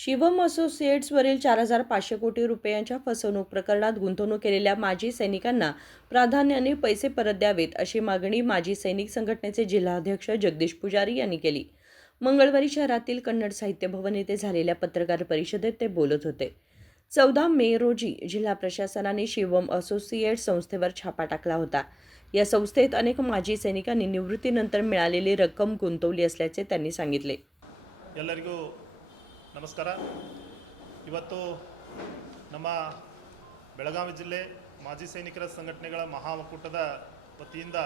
शिवम असोसिएट्सवरील 4,500 कोटी रुपयांच्या फसवणूक प्रकरणात गुंतवणूक केलेल्या माजी सैनिकांना प्राधान्याने पैसे परत द्यावेत अशी मागणी माजी सैनिक संघटनेचे जिल्हाध्यक्ष जगदीश पुजारी यांनी केली. मंगळवारी शहरातील कन्नड साहित्य भवन येथे झालेल्या पत्रकार परिषदेत ते बोलत होते. 14 मे रोजी जिल्हा प्रशासनाने शिवम असोसिएट्स संस्थेवर छापा टाकला होता. या संस्थेत अनेक माजी सैनिकांनी निवृत्तीनंतर मिळालेली रक्कम गुंतवली असल्याचे त्यांनी सांगितले. ಎಲ್ಲರಿಗೂ ನಮಸ್ಕಾರ. ಇವತ್ತು ನಮ್ಮ ಬೆಳಗಾವಿ ಜಿಲ್ಲೆ ಮಾಜಿ ಸೈನಿಕರ ಸಂಘಟನೆಗಳ ಮಹಾ ಒಕ್ಕೂಟದ ವತಿಯಿಂದ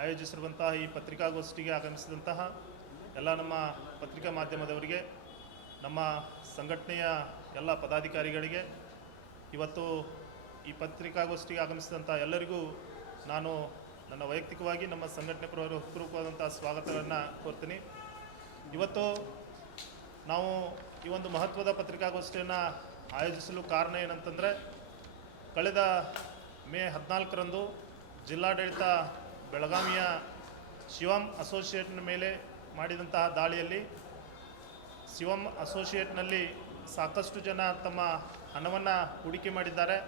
ಆಯೋಜಿಸಿರುವಂತಹ ಈ ಪತ್ರಿಕಾಗೋಷ್ಠಿಗೆ ಆಗಮಿಸಿದಂತಹ ಎಲ್ಲ ನಮ್ಮ ಪತ್ರಿಕಾ ಮಾಧ್ಯಮದವರಿಗೆ, ನಮ್ಮ ಸಂಘಟನೆಯ ಎಲ್ಲ ಪದಾಧಿಕಾರಿಗಳಿಗೆ, ಇವತ್ತು ಈ ಪತ್ರಿಕಾಗೋಷ್ಠಿಗೆ ಆಗಮಿಸಿದಂಥ ಎಲ್ಲರಿಗೂ ನಾನು ನನ್ನ ವೈಯಕ್ತಿಕವಾಗಿ ನಮ್ಮ ಸಂಘಟನೆ ಪೂರ್ವಕವಾದಂಥ ಸ್ವಾಗತವನ್ನು ಕೋರ್ತೀನಿ. ಇವತ್ತು ನಾವು ಈ ಒಂದು ಮಹತ್ವದ ಪತ್ರಿಕಾಗೋಷ್ಠಿಯನ್ನು ಆಯೋಜಿಸಲು ಕಾರಣ ಏನಂತಂದರೆ, ಕಳೆದ ಮೇ 14ರಂದು ಜಿಲ್ಲಾಡಳಿತ ಬೆಳಗಾವಿಯ ಶಿವಮ್ ಅಸೋಸಿಯೇಟ್ನ ಮೇಲೆ ಮಾಡಿದಂತಹ ದಾಳಿಯಲ್ಲಿ ಶಿವಮ್ ಅಸೋಸಿಯೇಟ್ನಲ್ಲಿ ಸಾಕಷ್ಟು ಜನ ತಮ್ಮ ಹಣವನ್ನು ಹೂಡಿಕೆ ಮಾಡಿದ್ದಾರೆ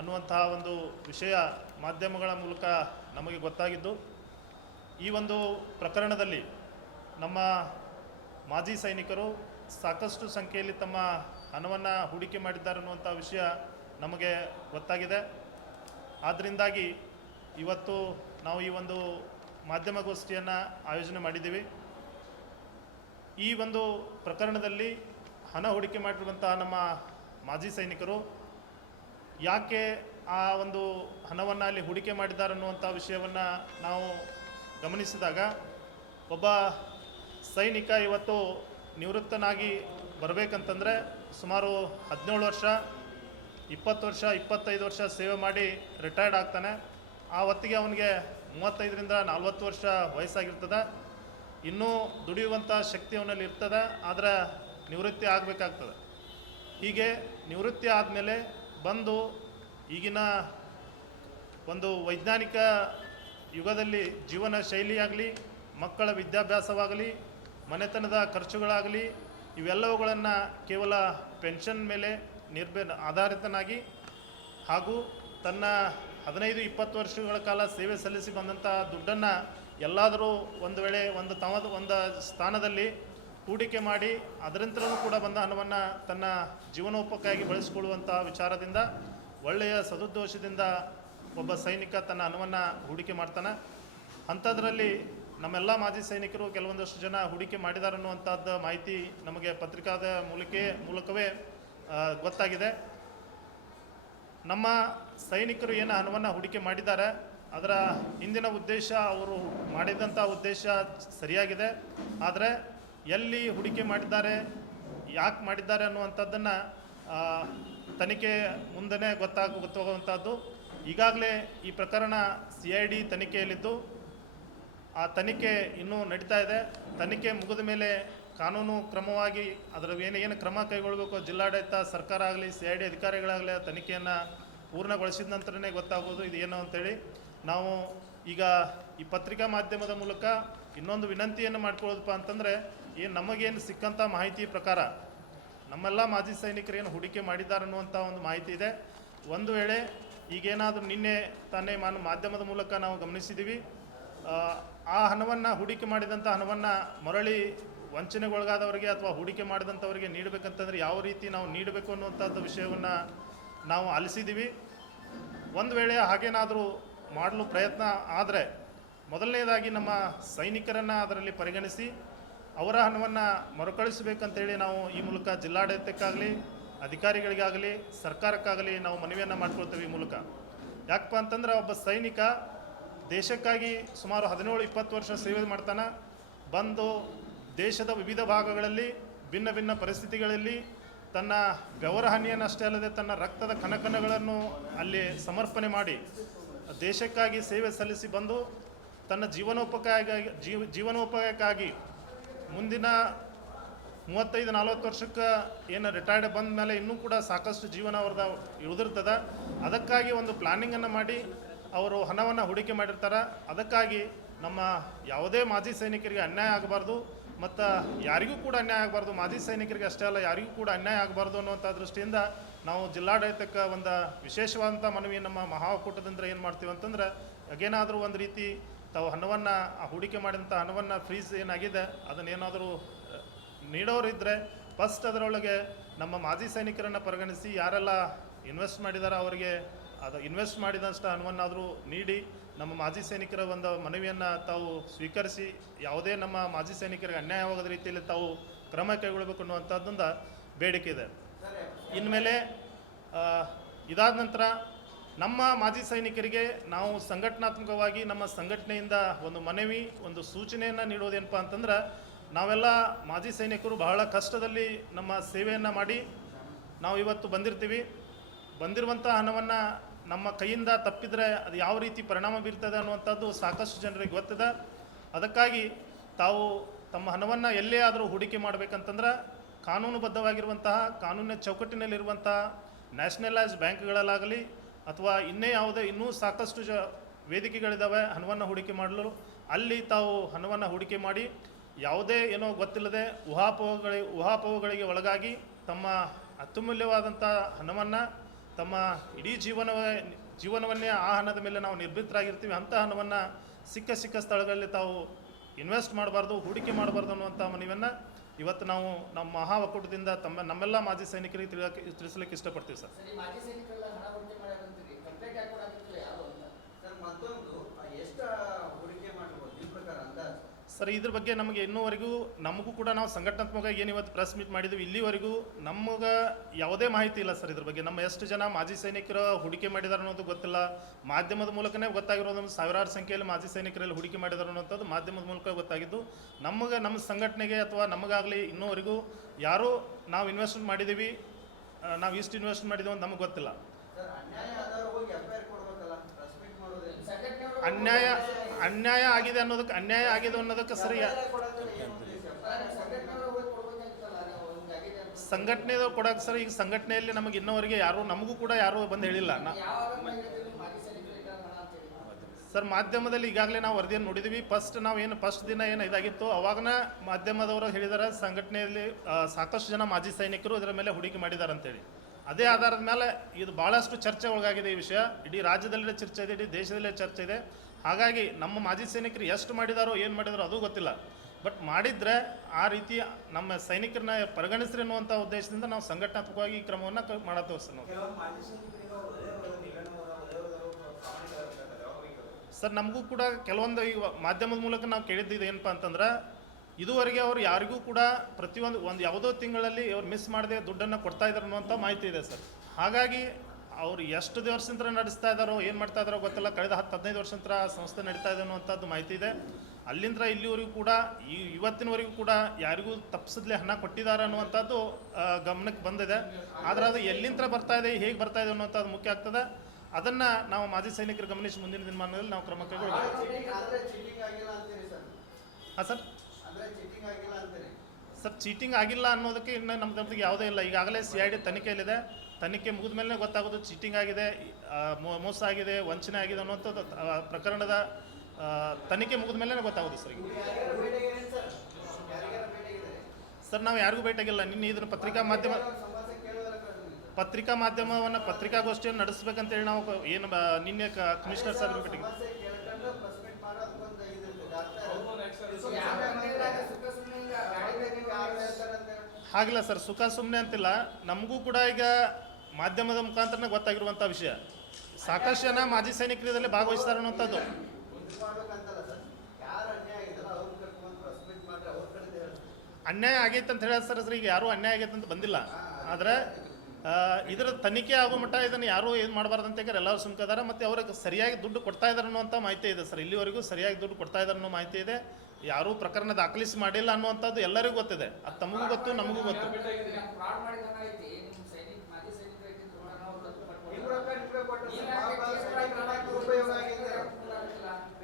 ಅನ್ನುವಂತಹ ಒಂದು ವಿಷಯ ಮಾಧ್ಯಮಗಳ ಮೂಲಕ ನಮಗೆ ಗೊತ್ತಾಗಿದ್ದು, ಈ ಒಂದು ಪ್ರಕರಣದಲ್ಲಿ ನಮ್ಮ ಮಾಜಿ ಸೈನಿಕರು ಸಾಕಷ್ಟು ಸಂಖ್ಯೆಯಲ್ಲಿ ತಮ್ಮ ಹಣವನ್ನು ಹೂಡಿಕೆ ಮಾಡಿದ್ದಾರೆ ಅನ್ನುವಂಥ ವಿಷಯ ನಮಗೆ ಗೊತ್ತಾಗಿದೆ. ಆದ್ದರಿಂದಾಗಿ ಇವತ್ತು ನಾವು ಈ ಒಂದು ಮಾಧ್ಯಮಗೋಷ್ಠಿಯನ್ನು ಆಯೋಜನೆ ಮಾಡಿದ್ದೀವಿ. ಈ ಒಂದು ಪ್ರಕರಣದಲ್ಲಿ ಹಣ ಹೂಡಿಕೆ ಮಾಡಿರುವಂತಹ ನಮ್ಮ ಮಾಜಿ ಸೈನಿಕರು ಯಾಕೆ ಆ ಒಂದು ಹಣವನ್ನು ಅಲ್ಲಿ ಹೂಡಿಕೆ ಮಾಡಿದ್ದಾರೆ ಅನ್ನುವಂಥ ವಿಷಯವನ್ನು ನಾವು ಗಮನಿಸಿದಾಗ, ಒಬ್ಬ ಸೈನಿಕ ಇವತ್ತು ನಿವೃತ್ತನಾಗಿ ಬರಬೇಕಂತಂದರೆ ಸುಮಾರು 17 ವರ್ಷ, 20 ವರ್ಷ, 25 ವರ್ಷ ಸೇವೆ ಮಾಡಿ ರಿಟೈರ್ಡ್ ಆಗ್ತಾನೆ. ಆ ಹೊತ್ತಿಗೆ ಅವನಿಗೆ 35ರಿಂದ 40 ವರ್ಷ ವಯಸ್ಸಾಗಿರ್ತದೆ. ಇನ್ನೂ ದುಡಿಯುವಂಥ ಶಕ್ತಿ ಅವನಲ್ಲಿ ಇರ್ತದೆ, ಆದರೆ ನಿವೃತ್ತಿ ಆಗಬೇಕಾಗ್ತದೆ. ಹೀಗೆ ನಿವೃತ್ತಿ ಆದಮೇಲೆ ಬಂದು ಈಗಿನ ಒಂದು ವೈಜ್ಞಾನಿಕ ಯುಗದಲ್ಲಿ ಜೀವನ ಶೈಲಿಯಾಗಲಿ, ಮಕ್ಕಳ ವಿದ್ಯಾಭ್ಯಾಸವಾಗಲಿ, ಮನೆತನದ ಖರ್ಚುಗಳಾಗಲಿ, ಇವೆಲ್ಲವುಗಳನ್ನು ಕೇವಲ ಪೆನ್ಷನ್ ಮೇಲೆ ಆಧಾರಿತನಾಗಿ ಹಾಗೂ ತನ್ನ 15-20 ವರ್ಷಗಳ ಕಾಲ ಸೇವೆ ಸಲ್ಲಿಸಿ ಬಂದಂಥ ದುಡ್ಡನ್ನು ಎಲ್ಲಾದರೂ ಒಂದು ವೇಳೆ ಒಂದು ಸ್ಥಾನದಲ್ಲಿ ಹೂಡಿಕೆ ಮಾಡಿ ಅದರಿಂದಲೂ ಕೂಡ ಬಂದ ಹಣವನ್ನು ತನ್ನ ಜೀವನೋಪಕ್ಕಾಗಿ ಬಳಸಿಕೊಳ್ಳುವಂಥ ವಿಚಾರದಿಂದ, ಒಳ್ಳೆಯ ಸದುದ್ದೇಶದಿಂದ ಒಬ್ಬ ಸೈನಿಕ ತನ್ನ ಹಣವನ್ನು ಹೂಡಿಕೆ ಮಾಡ್ತಾನೆ. ಅಂಥದ್ರಲ್ಲಿ ನಮ್ಮೆಲ್ಲ ಮಾಜಿ ಸೈನಿಕರು ಕೆಲವೊಂದಷ್ಟು ಜನ ಹೂಡಿಕೆ ಮಾಡಿದ್ದಾರೆ ಅನ್ನುವಂಥದ್ದು ಮಾಹಿತಿ ನಮಗೆ ಪತ್ರಿಕಾದ ಮೂಲಕವೇ ಗೊತ್ತಾಗಿದೆ. ನಮ್ಮ ಸೈನಿಕರು ಏನು ಹಣವನ್ನು ಹೂಡಿಕೆ ಮಾಡಿದ್ದಾರೆ, ಅದರ ಹಿಂದಿನ ಉದ್ದೇಶ, ಅವರು ಮಾಡಿದಂಥ ಉದ್ದೇಶ ಸರಿಯಾಗಿದೆ. ಆದರೆ ಎಲ್ಲಿ ಹೂಡಿಕೆ ಮಾಡಿದ್ದಾರೆ, ಯಾಕೆ ಮಾಡಿದ್ದಾರೆ ಅನ್ನುವಂಥದ್ದನ್ನು ತನಿಖೆ ಮುಂದೆ ಗೊತ್ತಾಗುವಂಥದ್ದು. ಈಗಾಗಲೇ ಈ ಪ್ರಕರಣ CID ತನಿಖೆಯಲ್ಲಿದ್ದು, ಆ ತನಿಖೆ ಇನ್ನೂ ನಡೀತಾ ಇದೆ. ತನಿಖೆ ಮುಗಿದ ಮೇಲೆ ಕಾನೂನು ಕ್ರಮವಾಗಿ ಅದರ ಏನು ಕ್ರಮ ಕೈಗೊಳ್ಳಬೇಕು, ಜಿಲ್ಲಾಡಳಿತ, ಸರ್ಕಾರ ಆಗಲಿ, CID ಅಧಿಕಾರಿಗಳಾಗಲಿ ಆ ತನಿಖೆಯನ್ನು ಪೂರ್ಣಗೊಳಿಸಿದ ನಂತರನೇ ಗೊತ್ತಾಗೋದು ಇದು ಏನು ಅಂತೇಳಿ. ನಾವು ಈಗ ಈ ಪತ್ರಿಕಾ ಮಾಧ್ಯಮದ ಮೂಲಕ ಇನ್ನೊಂದು ವಿನಂತಿಯನ್ನು ಮಾಡ್ಕೊಳ್ಳೋದಪ್ಪ ಅಂತಂದರೆ, ನಮಗೇನು ಸಿಕ್ಕಂಥ ಮಾಹಿತಿ ಪ್ರಕಾರ ನಮ್ಮೆಲ್ಲ ಮಾಜಿ ಸೈನಿಕರು ಏನು ಹೂಡಿಕೆ ಮಾಡಿದ್ದಾರೆ ಅನ್ನುವಂಥ ಒಂದು ಮಾಹಿತಿ ಇದೆ. ಒಂದು ವೇಳೆ ಈಗೇನಾದರೂ ನಿನ್ನೆ ತಾನೇ ಮಾಧ್ಯಮದ ಮೂಲಕ ನಾವು ಗಮನಿಸಿದ್ದೀವಿ, ಆ ಹಣವನ್ನು ಹೂಡಿಕೆ ಮಾಡಿದಂಥ ಹಣವನ್ನು ಮರಳಿ ವಂಚನೆಗೊಳಗಾದವರಿಗೆ ಅಥವಾ ಹೂಡಿಕೆ ಮಾಡಿದಂಥವರಿಗೆ ನೀಡಬೇಕಂತಂದರೆ ಯಾವ ರೀತಿ ನಾವು ನೀಡಬೇಕು ಅನ್ನುವಂಥದ್ದು ವಿಷಯವನ್ನು ನಾವು ಆಲಿಸಿದ್ದೀವಿ. ಒಂದು ವೇಳೆ ಹಾಗೇನಾದರೂ ಮಾಡಲು ಪ್ರಯತ್ನ ಆದರೆ, ಮೊದಲನೇದಾಗಿ ನಮ್ಮ ಸೈನಿಕರನ್ನು ಅದರಲ್ಲಿ ಪರಿಗಣಿಸಿ ಅವರ ಹಣವನ್ನು ಮರುಕಳಿಸಬೇಕಂತೇಳಿ ನಾವು ಈ ಮೂಲಕ ಜಿಲ್ಲಾಡಳಿತಕ್ಕಾಗಲಿ, ಅಧಿಕಾರಿಗಳಿಗಾಗಲಿ, ಸರ್ಕಾರಕ್ಕಾಗಲಿ ನಾವು ಮನವಿಯನ್ನು ಮಾಡ್ಕೊಳ್ತೇವೆ ಈ ಮೂಲಕ. ಯಾಕಪ್ಪ ಅಂತಂದ್ರೆ, ಒಬ್ಬ ಸೈನಿಕ ದೇಶಕ್ಕಾಗಿ ಸುಮಾರು 17-20 ವರ್ಷ ಸೇವೆ ಮಾಡ್ತಾನೆ. ಬಂದು ದೇಶದ ವಿವಿಧ ಭಾಗಗಳಲ್ಲಿ ಭಿನ್ನ ಭಿನ್ನ ಪರಿಸ್ಥಿತಿಗಳಲ್ಲಿ ತನ್ನ ಬೆವರ ಹನಿಯನ್ನು ಅಷ್ಟೇ ಅಲ್ಲದೆ ತನ್ನ ರಕ್ತದ ಕಣಕಣಗಳನ್ನು ಅಲ್ಲಿ ಸಮರ್ಪಣೆ ಮಾಡಿ ದೇಶಕ್ಕಾಗಿ ಸೇವೆ ಸಲ್ಲಿಸಿ ಬಂದು ತನ್ನ ಜೀವನೋಪಾಯಕ್ಕಾಗಿ ಮುಂದಿನ 35-40 ವರ್ಷಕ್ಕೆ ಏನು ರಿಟೈರ್ಡ್ ಬಂದ ಮೇಲೆ ಇನ್ನೂ ಕೂಡ ಸಾಕಷ್ಟು ಜೀವನ ಅವ್ರದ್ದು ಉಳಿದಿರ್ತದೆ. ಅದಕ್ಕಾಗಿ ಒಂದು ಪ್ಲಾನಿಂಗನ್ನು ಮಾಡಿ ಅವರು ಹಣವನ್ನು ಹೂಡಿಕೆ ಮಾಡಿರ್ತಾರೆ. ಅದಕ್ಕಾಗಿ ನಮ್ಮ ಯಾವುದೇ ಮಾಜಿ ಸೈನಿಕರಿಗೆ ಅನ್ಯಾಯ ಆಗಬಾರ್ದು, ಮತ್ತು ಯಾರಿಗೂ ಕೂಡ ಅನ್ಯಾಯ ಆಗಬಾರ್ದು, ಮಾಜಿ ಸೈನಿಕರಿಗೆ ಅಷ್ಟೇ ಅಲ್ಲ ಯಾರಿಗೂ ಕೂಡ ಅನ್ಯಾಯ ಆಗಬಾರ್ದು ಅನ್ನುವಂಥ ದೃಷ್ಟಿಯಿಂದ ನಾವು ಜಿಲ್ಲಾಡಳಿತಕ್ಕೆ ಒಂದು ವಿಶೇಷವಾದಂಥ ಮನವಿ ನಮ್ಮ ಮಹಾ ಒಕ್ಕೂಟದಿಂದ ಏನು ಮಾಡ್ತೀವಿ ಅಂತಂದ್ರೆ, ಏನಾದರೂ ಒಂದು ರೀತಿ ತಾವು ಹಣವನ್ನು ಹೂಡಿಕೆ ಮಾಡಿದಂಥ ಹಣವನ್ನು ಫ್ರೀಸ್ ಏನಾಗಿದೆ ಅದನ್ನೇನಾದರೂ ನೀಡೋರಿದ್ದರೆ ಫಸ್ಟ್ ಅದರೊಳಗೆ ನಮ್ಮ ಮಾಜಿ ಸೈನಿಕರನ್ನು ಪರಿಗಣಿಸಿ ಯಾರೆಲ್ಲ ಇನ್ವೆಸ್ಟ್ ಮಾಡಿದಾರೋ ಅವರಿಗೆ ಅದು ಇನ್ವೆಸ್ಟ್ ಮಾಡಿದಷ್ಟು ಹಣವನ್ನಾದರೂ ನೀಡಿ ನಮ್ಮ ಮಾಜಿ ಸೈನಿಕರ ಒಂದು ಮನವಿಯನ್ನು ತಾವು ಸ್ವೀಕರಿಸಿ ಯಾವುದೇ ನಮ್ಮ ಮಾಜಿ ಸೈನಿಕರಿಗೆ ಅನ್ಯಾಯವಾಗದ ರೀತಿಯಲ್ಲಿ ತಾವು ಕ್ರಮ ಕೈಗೊಳ್ಳಬೇಕು ಅನ್ನುವಂಥದ್ದೊಂದು ಬೇಡಿಕೆ ಇದೆ. ಇನ್ಮೇಲೆ ಇದಾದ ನಂತರ ನಮ್ಮ ಮಾಜಿ ಸೈನಿಕರಿಗೆ ನಾವು ಸಂಘಟನಾತ್ಮಕವಾಗಿ ನಮ್ಮ ಸಂಘಟನೆಯಿಂದ ಒಂದು ಮನವಿ, ಒಂದು ಸೂಚನೆಯನ್ನು ನೀಡೋದೇನಪ್ಪ ಅಂತಂದ್ರೆ, ನಾವೆಲ್ಲ ಮಾಜಿ ಸೈನಿಕರು ಬಹಳ ಕಷ್ಟದಲ್ಲಿ ನಮ್ಮ ಸೇವೆಯನ್ನು ಮಾಡಿ ನಾವು ಇವತ್ತು ಬಂದಿರ್ತೀವಿ. ಬಂದಿರುವಂಥ ಹಣವನ್ನು ನಮ್ಮ ಕೈಯಿಂದ ತಪ್ಪಿದರೆ ಅದು ಯಾವ ರೀತಿ ಪರಿಣಾಮ ಬೀರ್ತದೆ ಅನ್ನುವಂಥದ್ದು ಸಾಕಷ್ಟು ಜನರಿಗೆ ಗೊತ್ತಿದೆ. ಅದಕ್ಕಾಗಿ ತಾವು ತಮ್ಮ ಹಣವನ್ನು ಎಲ್ಲೇ ಆದರೂ ಹೂಡಿಕೆ ಮಾಡಬೇಕಂತಂದ್ರೆ ಕಾನೂನುಬದ್ಧವಾಗಿರುವಂತಹ ಕಾನೂನಿನ ಚೌಕಟ್ಟಿನಲ್ಲಿರುವಂತಹ ನ್ಯಾಷನಲೈಸ್ ಬ್ಯಾಂಕ್ಗಳಲ್ಲಾಗಲಿ ಅಥವಾ ಇನ್ನೂ ಸಾಕಷ್ಟು ವೇದಿಕೆಗಳಿದ್ದಾವೆ ಹಣವನ್ನು ಹೂಡಿಕೆ ಮಾಡಲು, ಅಲ್ಲಿ ತಾವು ಹಣವನ್ನು ಹೂಡಿಕೆ ಮಾಡಿ ಯಾವುದೇ ಏನೋ ಗೊತ್ತಿಲ್ಲದೆ ಊಹಾಪೋಹಗಳಿಗೆ ಒಳಗಾಗಿ ತಮ್ಮ ಅತ್ಯಮೂಲ್ಯವಾದಂಥ ಹಣವನ್ನು ತಮ್ಮ ಇಡೀ ಜೀವನವನ್ನೇ ಆ ಹಣದ ಮೇಲೆ ನಾವು ನಿರ್ಭೀತರಾಗಿರ್ತೀವಿ, ಅಂಥ ಹಣವನ್ನು ಸಿಕ್ಕ ಸ್ಥಳಗಳಲ್ಲಿ ತಾವು ಇನ್ವೆಸ್ಟ್ ಮಾಡಬಾರ್ದು, ಹೂಡಿಕೆ ಮಾಡಬಾರ್ದು ಅನ್ನುವಂಥ ಮನವಿಯನ್ನು ಇವತ್ತು ನಾವು ನಮ್ಮ ಮಹಾ ಒಕ್ಕೂಟದಿಂದ ನಮ್ಮೆಲ್ಲ ಮಾಜಿ ಸೈನಿಕರಿಗೆ ತಿಳಿಸಲಿಕ್ಕೆ ಇಷ್ಟಪಡ್ತೀವಿ ಸರ್. ಸರ್, ಇದ್ರ ಬಗ್ಗೆ ನಮಗೆ ಇನ್ನೂವರೆಗೂ ನಮಗೂ ಕೂಡ ನಾವು ಸಂಘಟನಾತ್ಮಕವಾಗಿ ಏನು ಇವತ್ತು ಪ್ರೆಸ್ ಮೀಟ್ ಮಾಡಿದ್ವಿ, ಇಲ್ಲಿವರೆಗೂ ನಮಗೆ ಯಾವುದೇ ಮಾಹಿತಿ ಇಲ್ಲ ಸರ್ ಇದ್ರ ಬಗ್ಗೆ. ನಮ್ಮ ಎಷ್ಟು ಜನ ಮಾಜಿ ಸೈನಿಕರು ಹೂಡಿಕೆ ಮಾಡಿದಾರೆ ಅನ್ನೋದು ಗೊತ್ತಿಲ್ಲ. ಮಾಧ್ಯಮದ ಮೂಲಕನೇ ಗೊತ್ತಾಗಿರೋದು, ಸಾವಿರಾರು ಸಂಖ್ಯೆಯಲ್ಲಿ ಮಾಜಿ ಸೈನಿಕರಲ್ಲಿ ಹೂಡಿಕೆ ಮಾಡಿದಾರೆ ಅನ್ನೋಂಥದ್ದು ಮಾಧ್ಯಮದ ಮೂಲಕ ಗೊತ್ತಾಗಿದ್ದು. ನಮ್ಮ ಸಂಘಟನೆಗೆ ಅಥವಾ ನಮಗಾಗಲಿ ಇನ್ನೂವರೆಗೂ ಯಾರೂ ನಾವು ಇನ್ವೆಸ್ಟ್ ಮಾಡಿದ್ದೀವಿ, ನಾವು ಇಷ್ಟು ಇನ್ವೆಸ್ಟ್ ಮಾಡಿದ್ದೀವಿ ಅಂತ ನಮಗೆ ಗೊತ್ತಿಲ್ಲ. ಅನ್ಯಾಯ ಆಗಿದೆ ಅನ್ನೋದಕ್ಕೆ ಸರಿ ಸಂಘಟನೆದು ಕೊಡಕ್ಕೆ ಸರ್. ಈಗ ಸಂಘಟನೆಯಲ್ಲಿ ನಮಗೆ ಇನ್ನೋವರೆಗೆ ನಮಗೂ ಕೂಡ ಯಾರೂ ಬಂದು ಹೇಳಿಲ್ಲ ಸರ್. ಮಾಧ್ಯಮದಲ್ಲಿ ಈಗಾಗಲೇ ನಾವು ವರದಿಯನ್ನು ನೋಡಿದ್ದೀವಿ. ಫಸ್ಟ್ ದಿನ ಏನು ಇದಾಗಿತ್ತು ಅವಾಗನ ಮಾಧ್ಯಮದವರು ಹೇಳಿದ್ದಾರೆ ಸಂಘಟನೆಯಲ್ಲಿ ಸಾಕಷ್ಟು ಜನ ಮಾಜಿ ಸೈನಿಕರು ಇದರ ಮೇಲೆ ಹೂಡಿಕೆ ಮಾಡಿದ್ದಾರೆ ಅಂತೇಳಿ. ಅದೇ ಆಧಾರದ ಮೇಲೆ ಇದು ಭಾಳಷ್ಟು ಚರ್ಚೆ ಒಳಗಾಗಿದೆ ಈ ವಿಷಯ. ಇಡೀ ರಾಜ್ಯದಲ್ಲೇ ಚರ್ಚೆ ಇದೆ, ಇಡೀ ದೇಶದಲ್ಲೇ ಚರ್ಚೆ ಇದೆ. ಹಾಗಾಗಿ ನಮ್ಮ ಮಾಜಿ ಸೈನಿಕರು ಎಷ್ಟು ಮಾಡಿದಾರೋ ಏನು ಮಾಡಿದಾರೋ ಅದು ಗೊತ್ತಿಲ್ಲ. ಬಟ್ ಮಾಡಿದರೆ ಆ ರೀತಿ ನಮ್ಮ ಸೈನಿಕರನ್ನ ಪರಿಗಣಿಸ್ರಿ ಅನ್ನುವಂಥ ಉದ್ದೇಶದಿಂದ ನಾವು ಸಂಘಟನಾತ್ಮಕವಾಗಿ ಈ ಕ್ರಮವನ್ನು ಮಾಡತ್ತೇವೆ ಸರ್. ನಾವು ಸರ್ ನಮಗೂ ಕೂಡ ಕೆಲವೊಂದು ಈ ಮಾಧ್ಯಮದ ಮೂಲಕ ನಾವು ಕೇಳಿದ್ದು ಏನಪ್ಪ ಅಂತಂದ್ರೆ, ಇದುವರೆಗೆ ಅವರು ಯಾರಿಗೂ ಕೂಡ ಪ್ರತಿಯೊಂದು ಯಾವುದೋ ತಿಂಗಳಲ್ಲಿ ಅವ್ರು ಮಿಸ್ ಮಾಡದೆ ದುಡ್ಡನ್ನು ಕೊಡ್ತಾ ಇದ್ದಾರೆ ಅನ್ನುವಂಥ ಮಾಹಿತಿ ಇದೆ ಸರ್. ಹಾಗಾಗಿ ಅವರು ಎಷ್ಟು ವರ್ಷದಿಂದ ನಡೆಸ್ತಾ ಇದ್ದಾರೋ ಏನು ಮಾಡ್ತಾ ಇದ್ದಾರೋ ಗೊತ್ತಿಲ್ಲ. ಕಳೆದ 10-15 ವರ್ಷದಿಂದ ಸಂಸ್ಥೆ ನಡೀತಾ ಇದೆ ಅನ್ನುವಂಥದ್ದು ಮಾಹಿತಿ ಇದೆ. ಅಲ್ಲಿಂದ ಇಲ್ಲಿವರೆಗೂ ಕೂಡ ಇವತ್ತಿನವರೆಗೂ ಕೂಡ ಯಾರಿಗೂ ತಪ್ಪಿಸದ್ಲೆ ಹಣ ಕೊಟ್ಟಿದ್ದಾರೆ ಅನ್ನುವಂಥದ್ದು ಗಮನಕ್ಕೆ ಬಂದಿದೆ. ಆದರೆ ಅದು ಎಲ್ಲಿಂದ ಬರ್ತಾ ಇದೆ, ಹೇಗೆ ಬರ್ತಾ ಇದೆ ಅನ್ನುವಂಥದ್ದು ಮುಖ್ಯ ಆಗ್ತದೆ. ಅದನ್ನು ನಾವು ಮಾಜಿ ಸೈನಿಕರು ಗಮನಿಸಿ ಮುಂದಿನ ದಿನಮಾನದಲ್ಲಿ ನಾವು ಕ್ರಮ ಕೈಗೊಳ್ಳಬೇಕು. ಹಾಂ ಸರ್. ಸರ್, ಚೀಟಿಂಗ್ ಆಗಿಲ್ಲ ಅನ್ನೋದಕ್ಕೆ ಇನ್ನು ನಮ್ಗೆ ಯಾವುದೇ ಇಲ್ಲ. ಈಗಾಗಲೇ CID ತನಿಖೆಯಲ್ಲಿದೆ. ತನಿಖೆ ಮುಗಿದ ಮೇಲೆ ಗೊತ್ತಾಗೋದು ಚೀಟಿಂಗ್ ಆಗಿದೆ, ಮೋಸ ಆಗಿದೆ, ವಂಚನೆ ಆಗಿದೆ ಅನ್ನುವಂಥದ್ದು ಪ್ರಕರಣದ ತನಿಖೆ ಮುಗಿದ ಮೇಲೆ ಗೊತ್ತಾಗೋದು ಸರ್. ಸರ್, ನಾವು ಯಾರಿಗೂ ಭೇಟಿಯಾಗಿಲ್ಲ. ನಿನ್ನೆ ಇದನ್ನು ಪತ್ರಿಕಾಗೋಷ್ಠಿಯನ್ನು ನಡೆಸಬೇಕಂತೇಳಿ ನಾವು ಏನು ನಿನ್ನೆ ಕಮಿಷನರ್ ಸರ್ ಭೇಟಿಗೆ ಆಗಿಲ್ಲ ಸರ್. ಸುಖ ಸುಮ್ಮನೆ ಅಂತಿಲ್ಲ. ನಮಗೂ ಕೂಡ ಈಗ ಮಾಧ್ಯಮದ ಮುಖಾಂತರ ಗೊತ್ತಾಗಿರುವಂಥ ವಿಷಯ, ಸಾಕಷ್ಟು ಜನ ಮಾಜಿ ಸೈನಿಕರು ಇದರಲ್ಲಿ ಭಾಗವಹಿಸ್ತಾರೆ ಅನ್ನುವಂಥದ್ದು. ಅನ್ಯಾಯ ಆಗೈತೆ ಅಂತ ಹೇಳಿ ಸರ್. ಈಗ ಯಾರೂ ಅನ್ಯಾಯ ಆಗೈತೆ ಅಂತ ಬಂದಿಲ್ಲ. ಆದರೆ ಇದರ ತನಿಖೆ ಆಗೋ ಮಟ್ಟ ಇದನ್ನು ಯಾರೂ ಏನು ಮಾಡಬಾರ್ದು ಅಂತ ಎಲ್ಲರೂ ಸುಮ್ಕಿದ್ದಾರೆ. ಮತ್ತು ಅವ್ರಿಗೆ ಸರಿಯಾಗಿ ದುಡ್ಡು ಕೊಡ್ತಾ ಇದ್ದಾರೆ ಅನ್ನುವಂಥ ಮಾಹಿತಿ ಇದೆ ಸರ್. ಇಲ್ಲಿವರೆಗೂ ಸರಿಯಾಗಿ ದುಡ್ಡು ಕೊಡ್ತಾ ಇದ್ದಾರೆ ಅನ್ನೋ ಮಾಹಿತಿ ಇದೆ. ಯಾರೂ ಪ್ರಕರಣ ದಾಖಲಿಸಿ ಮಾಡಿಲ್ಲ ಅನ್ನುವಂಥದ್ದು ಎಲ್ಲರಿಗೂ ಗೊತ್ತಿದೆ. ಅದು ತಮಗೂ ಗೊತ್ತು, ನಮಗೂ ಗೊತ್ತು.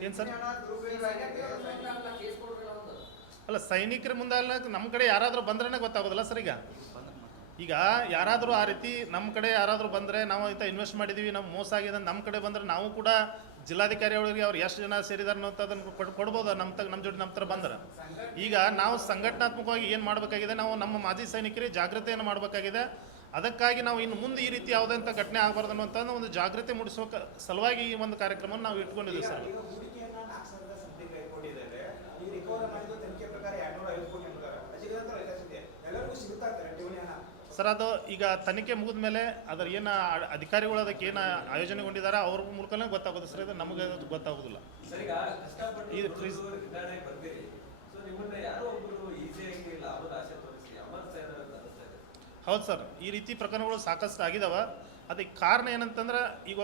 ಏನು ಸರ್? ಅಲ್ಲ, ಸೈನಿಕರ ಮುಂದೆ ಅಲ್ಲ, ನಮ್ಮ ಕಡೆ ಯಾರಾದರೂ ಬಂದ್ರೆ ಗೊತ್ತಾಗೋದಿಲ್ಲ ಸರ್. ಈಗ ಯಾರಾದರೂ ಆ ರೀತಿ ನಮ್ಮ ಕಡೆ ಯಾರಾದರೂ ಬಂದರೆ, ನಾವು ಇಂಥ ಇನ್ವೆಸ್ಟ್ ಮಾಡಿದ್ದೀವಿ, ನಮ್ಮ ಮೋಸ ಆಗಿದೆ, ನಮ್ಮ ಕಡೆ ಬಂದರೆ ನಾವು ಕೂಡ ಜಿಲ್ಲಾಧಿಕಾರಿ ಅವರಿಗೆ ಅವ್ರು ಎಷ್ಟು ಜನ ಸೇರಿದಾರೆ ಅನ್ನೋದನ್ನು ಕೊಡ್ಬೋದು ನಮ್ಮ ಜೊತೆ ನಮ್ಮ ಥರ ಬಂದ್ರೆ. ಈಗ ನಾವು ಸಂಘಟನಾತ್ಮಕವಾಗಿ ಏನು ಮಾಡಬೇಕಾಗಿದೆ, ನಾವು ನಮ್ಮ ಮಾಜಿ ಸೈನಿಕರಿಗೆ ಜಾಗೃತಿಯನ್ನು ಮಾಡಬೇಕಾಗಿದೆ. ಅದಕ್ಕಾಗಿ ನಾವು ಇನ್ನು ಮುಂದೆ ಈ ರೀತಿ ಯಾವುದೇ ಅಂತ ಘಟನೆ ಆಗಬಾರ್ದು ಅನ್ನುವಂಥ ಒಂದು ಜಾಗೃತಿ ಮೂಡಿಸುವ ಸಲುವಾಗಿ ಈ ಒಂದು ಕಾರ್ಯಕ್ರಮವನ್ನು ನಾವು ಇಟ್ಕೊಂಡಿದ್ದೀವಿ ಸರ್. ಸರ್ ಅದು ಈಗ ತನಿಖೆ ಮುಗಿದ ಮೇಲೆ ಅದರ ಏನು ಅಧಿಕಾರಿಗಳು ಅದಕ್ಕೆ ಏನು ಆಯೋಜನೆಗೊಂಡಿದ್ದಾರೆ ಅವ್ರ ಮೂಲಕನೇ ಗೊತ್ತಾಗೋದು ಸರ್. ಇದು ನಮಗೆ ಗೊತ್ತಾಗೋದಿಲ್ಲ. ಇದು ಪ್ಲೀಸ್ ಹೌದು ಸರ್, ಈ ರೀತಿ ಪ್ರಕರಣಗಳು ಸಾಕಷ್ಟು ಆಗಿದಾವೆ. ಅದಕ್ಕೆ ಕಾರಣ ಏನಂತಂದ್ರೆ ಈಗ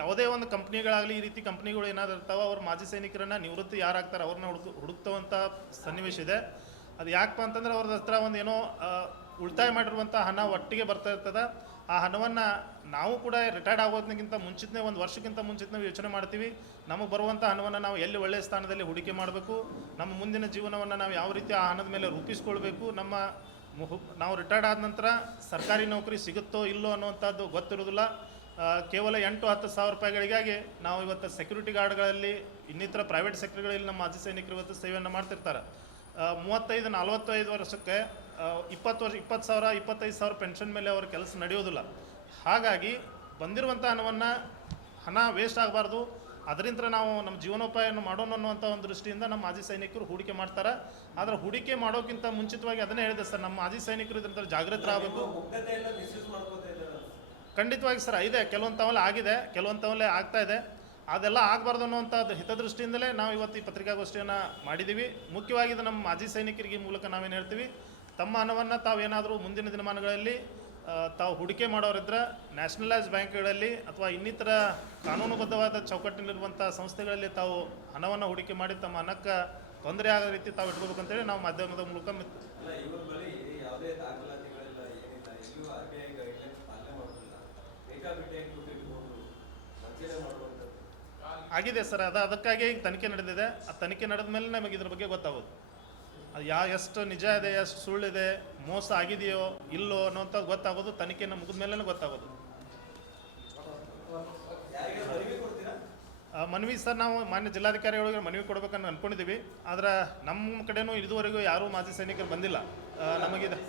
ಯಾವುದೇ ಒಂದು ಕಂಪ್ನಿಗಳಾಗಲಿ ಈ ರೀತಿ ಕಂಪ್ನಿಗಳು ಏನಾದ್ರು ಇರ್ತಾವೆ, ಅವ್ರ ಮಾಜಿ ಸೈನಿಕರನ್ನ ನಿವೃತ್ತಿ ಯಾರಾಗ್ತಾರೆ ಅವ್ರನ್ನ ಹುಡುಕ್ತವಂಥ ಸನ್ನಿವೇಶ ಇದೆ. ಅದು ಯಾಕಪ್ಪ ಅಂತಂದ್ರೆ ಅವ್ರ ಹತ್ರ ಒಂದು ಏನೋ ಉಳಿತಾಯ ಮಾಡಿರುವಂಥ ಹಣ ಒಟ್ಟಿಗೆ ಬರ್ತಾ ಇರ್ತದೆ. ಆ ಹಣವನ್ನು ನಾವು ಕೂಡ ರಿಟೈರ್ಡ್ ಆಗೋದಕ್ಕಿಂತ ಮುಂಚಿತನೇ ಒಂದು ವರ್ಷಕ್ಕಿಂತ ಮುಂಚಿತನೇ ಯೋಚನೆ ಮಾಡ್ತೀವಿ. ನಮಗೆ ಬರುವಂಥ ಹಣವನ್ನು ನಾವು ಎಲ್ಲಿ ಒಳ್ಳೆಯ ಸ್ಥಾನದಲ್ಲಿ ಹೂಡಿಕೆ ಮಾಡಬೇಕು, ನಮ್ಮ ಮುಂದಿನ ಜೀವನವನ್ನು ನಾವು ಯಾವ ರೀತಿ ಆ ಹಣದ ಮೇಲೆ ರೂಪಿಸ್ಕೊಳ್ಬೇಕು, ನಾವು ರಿಟೈರ್ಡ್ ಆದ ನಂತರ ಸರ್ಕಾರಿ ನೌಕರಿ ಸಿಗುತ್ತೋ ಇಲ್ಲೋ ಅನ್ನುವಂಥದ್ದು ಗೊತ್ತಿರೋದಿಲ್ಲ. ಕೇವಲ 8-10 ಸಾವಿರ ರೂಪಾಯಿಗಳಿಗಾಗಿ ನಾವು ಇವತ್ತು ಸೆಕ್ಯೂರಿಟಿ ಗಾರ್ಡ್ಗಳಲ್ಲಿ ಇನ್ನಿತರ ಪ್ರೈವೇಟ್ ಸೆಕ್ಟರ್ಗಳಲ್ಲಿ ನಮ್ಮ ಮಾಜಿ ಸೈನಿಕರು ಇವತ್ತು ಸೇವೆಯನ್ನು ಮಾಡ್ತಿರ್ತಾರೆ. 35-45 ವರ್ಷಕ್ಕೆ 20 ಸಾವಿರ 25 ಸಾವಿರ ಪೆನ್ಷನ್ ಮೇಲೆ ಅವ್ರ ಕೆಲಸ ನಡೆಯೋದಿಲ್ಲ. ಹಾಗಾಗಿ ಬಂದಿರುವಂಥ ಹಣ ವೇಸ್ಟ್ ಆಗಬಾರ್ದು, ಅದರಿಂದ ನಾವು ನಮ್ಮ ಜೀವನೋಪಾಯವನ್ನು ಮಾಡೋಣ ಅನ್ನುವಂಥ ಒಂದು ದೃಷ್ಟಿಯಿಂದ ನಮ್ಮ ಮಾಜಿ ಸೈನಿಕರು ಹೂಡಿಕೆ ಮಾಡ್ತಾರೆ. ಆದರೆ ಹೂಡಿಕೆ ಮಾಡೋಕ್ಕಿಂತ ಮುಂಚಿತವಾಗಿ ಅದನ್ನೇ ಹೇಳಿದೆ ಸರ್, ನಮ್ಮ ಮಾಜಿ ಸೈನಿಕರು ಇದರಿಂದ ಜಾಗೃತರಾಗಬೇಕು. ಖಂಡಿತವಾಗಿ ಸರ್ ಇದೆ, ಕೆಲವೊಂದು ತವಲೆ ಆಗಿದೆ, ಕೆಲವೊಂದು ತವಲೆ ಆಗ್ತಾ ಇದೆ. ಅದೆಲ್ಲ ಆಗಬಾರ್ದು ಅನ್ನುವಂಥದ್ದು ಹಿತದೃಷ್ಟಿಯಿಂದಲೇ ನಾವು ಇವತ್ತು ಈ ಪತ್ರಿಕಾಗೋಷ್ಠಿಯನ್ನು ಮಾಡಿದ್ದೀವಿ. ಮುಖ್ಯವಾಗಿ ಇದು ನಮ್ಮ ಮಾಜಿ ಸೈನಿಕರಿಗೆ ಮೂಲಕ ನಾವೇನು ಹೇಳ್ತೀವಿ, ತಮ್ಮ ಹಣವನ್ನು ತಾವೇನಾದರೂ ಮುಂದಿನ ದಿನಮಾನಗಳಲ್ಲಿ ತಾವು ಹೂಡಿಕೆ ಮಾಡೋರಿದ್ರೆ ನ್ಯಾಷನಲೈಸ್ ಬ್ಯಾಂಕ್ಗಳಲ್ಲಿ ಅಥವಾ ಇನ್ನಿತರ ಕಾನೂನುಬದ್ಧವಾದ ಚೌಕಟ್ಟಿನಲ್ಲಿರುವಂಥ ಸಂಸ್ಥೆಗಳಲ್ಲಿ ತಾವು ಹಣವನ್ನು ಹೂಡಿಕೆ ಮಾಡಿ ತಮ್ಮ ಹಣಕ್ಕೆ ತೊಂದರೆ ಆಗೋ ರೀತಿ ತಾವು ಇಟ್ಕೋಬೇಕಂತೇಳಿ ನಾವು ಮಾಧ್ಯಮದ ಮೂಲಕ ಆಗಿದೆ ಸರ್. ಅದಕ್ಕಾಗಿ ಈಗ ತನಿಖೆ ನಡೆದಿದೆ. ಆ ತನಿಖೆ ನಡೆದ ಮೇಲೆ ನಮಗೆ ಇದ್ರ ಬಗ್ಗೆ ಗೊತ್ತಾಗೋದು, ಅದು ಎಷ್ಟು ನಿಜ ಇದೆ, ಎಷ್ಟು ಸುಳ್ಳಿದೆ, ಮೋಸ ಆಗಿದೆಯೋ ಇಲ್ಲೋ ಅನ್ನೋಂಥದ್ದು ಗೊತ್ತಾಗೋದು ತನಿಖೆನ ಮುಗಿದ ಮೇಲೆ ಗೊತ್ತಾಗೋದು. ಮನವಿ ಸರ್, ನಾವು ಮಾನ್ಯ ಜಿಲ್ಲಾಧಿಕಾರಿಗಳಿಗೆ ಮನವಿ ಕೊಡಬೇಕನ್ನು ಅಂದ್ಕೊಂಡಿದ್ದೀವಿ. ಆದರೆ ನಮ್ಮ ಕಡೆನೂ ಇದುವರೆಗೂ ಯಾರೂ ಮಾಜಿ ಸೈನಿಕರು ಬಂದಿಲ್ಲ. ನಮಗಿದೆ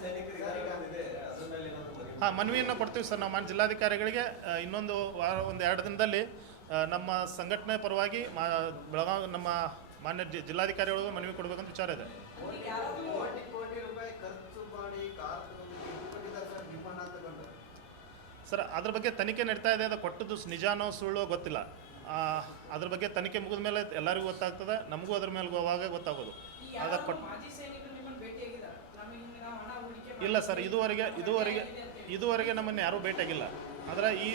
ಮನವಿಯನ್ನು ಕೊಡ್ತೀವಿ ಸರ್. ನಾವು ಮಾನ್ಯ ಜಿಲ್ಲಾಧಿಕಾರಿಗಳಿಗೆ ಇನ್ನೊಂದು ವಾರ 1-2 ದಿನದಲ್ಲಿ ನಮ್ಮ ಸಂಘಟನೆ ಪರವಾಗಿ ಬೆಳಗಾವಿ ನಮ್ಮ ಮಾನ್ಯ ಜಿಲ್ಲಾಧಿಕಾರಿಗಳಿಗೆ ಮನವಿ ಕೊಡಬೇಕಂತ ವಿಚಾರ ಇದೆ. ಸರ್ ಅದ್ರ ಬಗ್ಗೆ ತನಿಖೆ ನಡೀತಾ ಇದೆ. ಅದು ಕೊಟ್ಟದ್ದು ನಿಜಾನೋ ಸುಳ್ಳೋ ಗೊತ್ತಿಲ್ಲ. ಅದ್ರ ಬಗ್ಗೆ ತನಿಖೆ ಮುಗಿದ ಮೇಲೆ ಎಲ್ಲರಿಗೂ ಗೊತ್ತಾಗ್ತದೆ, ನಮಗೂ ಅದ್ರ ಮೇಲೆ ಅವಾಗ ಗೊತ್ತಾಗೋದು. ಇಲ್ಲ ಸರ್, ಇದುವರೆಗೆ ನಮ್ಮನ್ನು ಯಾರೂ ಭೇಟಿಯಾಗಿಲ್ಲ. ಆದರೆ ಈ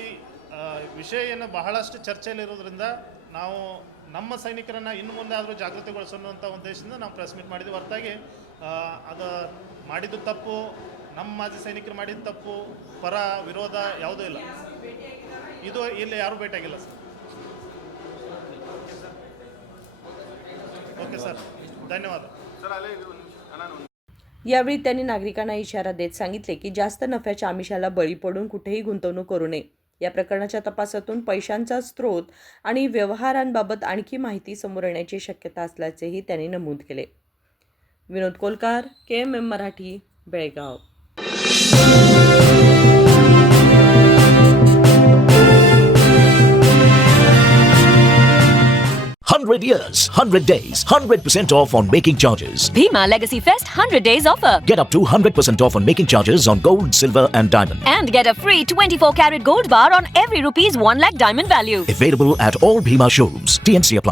ವಿಷಯ ಏನು ಬಹಳಷ್ಟು ಚರ್ಚೆಯಲ್ಲಿರೋದ್ರಿಂದ ನಾವು ನಮ್ಮ ಸೈನಿಕರನ್ನು ಇನ್ನು ಮುಂದೆ ಆದರೂ ಜಾಗೃತಿಗೊಳಿಸೋಂಥ ಉದ್ದೇಶದಿಂದ ನಾವು ಪ್ರೆಸ್ ಮೀಟ್ ಮಾಡಿದ್ವಿ. ಹೊರತಾಗಿ ಅದು ಮಾಡಿದ್ದು ತಪ್ಪು, ನಮ್ಮ ಮಾಜಿ ಸೈನಿಕರು ಮಾಡಿದ ತಪ್ಪು, ಪರ ವಿರೋಧ ಯಾವುದೂ ಇಲ್ಲ. ಇಲ್ಲಿ ಯಾರೂ ಭೇಟಿಯಾಗಿಲ್ಲ ಸರ್. ओके सर, धन्यवाद सर. यावेळी त्यांनी नागरिकांना इशारा देत सांगितले की जास्त नफ्याच्या आमिषाला बळी पडून कुठेही गुंतवणूक करू नये. या प्रकरणाच्या तपासातून पैशांचा स्रोत आणि व्यवहारांबाबत आणखी माहिती समोर येण्याची शक्यता असल्याचेही त्यांनी नमूद केले. Vinod Kolkar, KMM Marathi, Belgaum. 100 years, 100 days, 100% off on making charges. Bhima Legacy Fest 100 days offer. Get up to 100% off on making charges on gold, silver and diamond. And get a free 24 karat gold bar on every ₹1 lakh diamond value. Available at all Bhima showrooms. TNC apply.